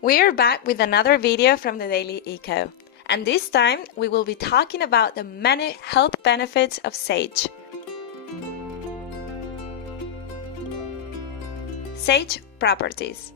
We are back with another video from the Daily Eco, and this time we will be talking about the many health benefits of sage. Sage properties.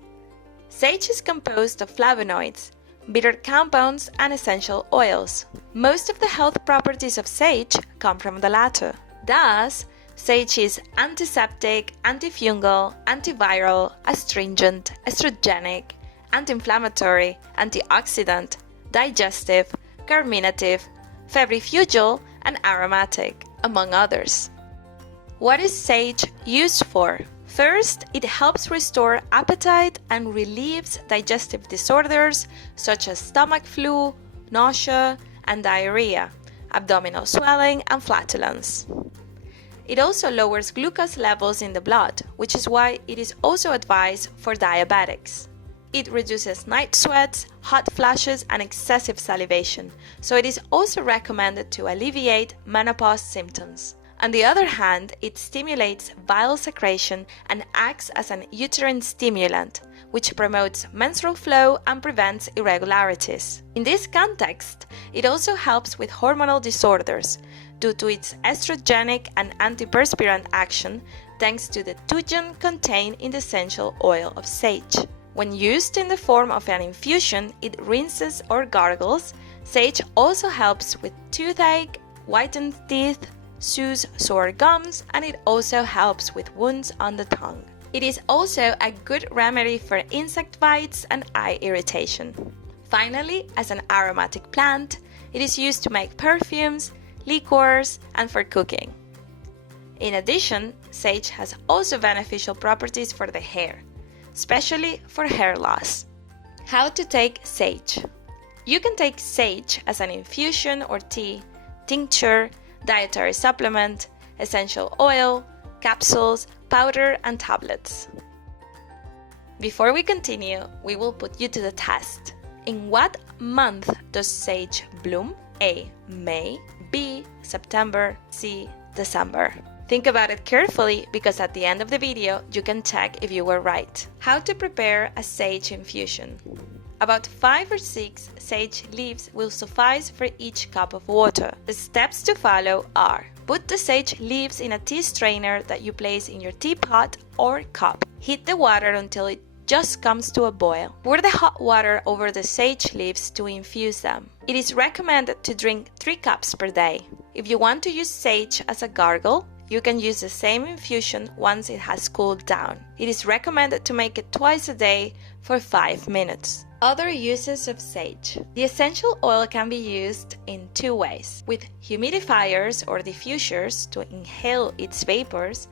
Sage is composed of flavonoids, bitter compounds, and essential oils. Most of the health properties of sage come from the latter. Thus, sage is antiseptic, antifungal, antiviral, astringent, estrogenic, anti-inflammatory, antioxidant, digestive, carminative, febrifugal, and aromatic, among others. What is sage used for? First, it helps restore appetite and relieves digestive disorders such as stomach flu, nausea, and diarrhea, abdominal swelling, and flatulence. It also lowers glucose levels in the blood, which is why it is also advised for diabetics. It reduces night sweats, hot flashes, and excessive salivation, so it is also recommended to alleviate menopause symptoms. On the other hand, it stimulates bile secretion and acts as an uterine stimulant, which promotes menstrual flow and prevents irregularities. In this context, it also helps with hormonal disorders due to its estrogenic and antiperspirant action, thanks to the tugen contained in the essential oil of sage. When used in the form of an infusion, it rinses or gargles. Sage also helps with toothache, whitened teeth, soothes sore gums, and it also helps with wounds on the tongue. It is also a good remedy for insect bites and eye irritation. Finally, as an aromatic plant, it is used to make perfumes, liqueurs, and for cooking. In addition, sage has also beneficial properties for the hair, especially for hair loss. How to take sage? You can take sage as an infusion or tea, tincture, dietary supplement, essential oil, capsules, powder, and tablets. Before we continue, we will put you to the test. In what month does sage bloom? A. May, B. September, C. December. Think about it carefully because at the end of the video you can check if you were right. How to prepare a sage infusion. About 5 or 6 sage leaves will suffice for each cup of water. The steps to follow are: put the sage leaves in a tea strainer that you place in your teapot or cup. Heat the water until it just comes to a boil. Pour the hot water over the sage leaves to infuse them. It is recommended to drink 3 cups per day. If you want to use sage as a gargle, you can use the same infusion once it has cooled down. It is recommended to make it twice a day for 5 minutes. Other uses of sage. The essential oil can be used in 2 ways: with humidifiers or diffusers to inhale its vapors,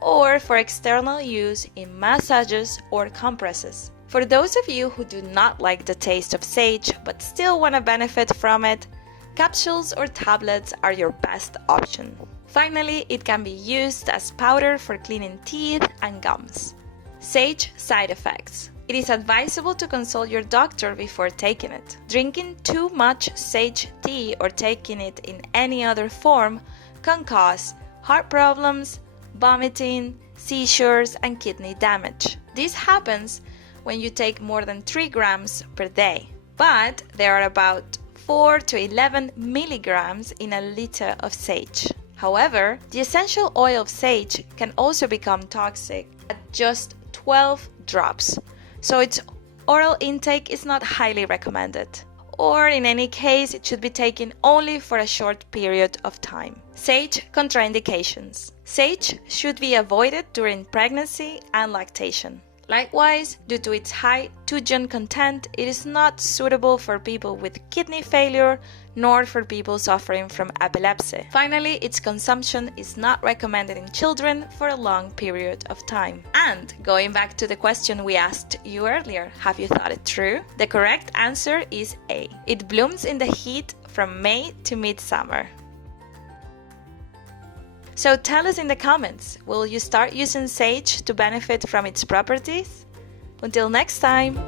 or for external use in massages or compresses. For those of you who do not like the taste of sage but still want to benefit from it, capsules or tablets are your best option. Finally, it can be used as powder for cleaning teeth and gums. Sage side effects. It is advisable to consult your doctor before taking it. Drinking too much sage tea or taking it in any other form can cause heart problems, vomiting, seizures, and kidney damage. This happens when you take more than 3 grams per day, but there are about 4 to 11 milligrams in a liter of sage. However, the essential oil of sage can also become toxic at just 12 drops, so its oral intake is not highly recommended. Or in any case, it should be taken only for a short period of time. Sage contraindications. Sage should be avoided during pregnancy and lactation. Likewise, due to its high tugen content, it is not suitable for people with kidney failure nor for people suffering from epilepsy. Finally, its consumption is not recommended in children for a long period of time. And going back to the question we asked you earlier, have you thought it through? The correct answer is A. It blooms in the heat from May to midsummer. So tell us in the comments, will you start using sage to benefit from its properties? Until next time!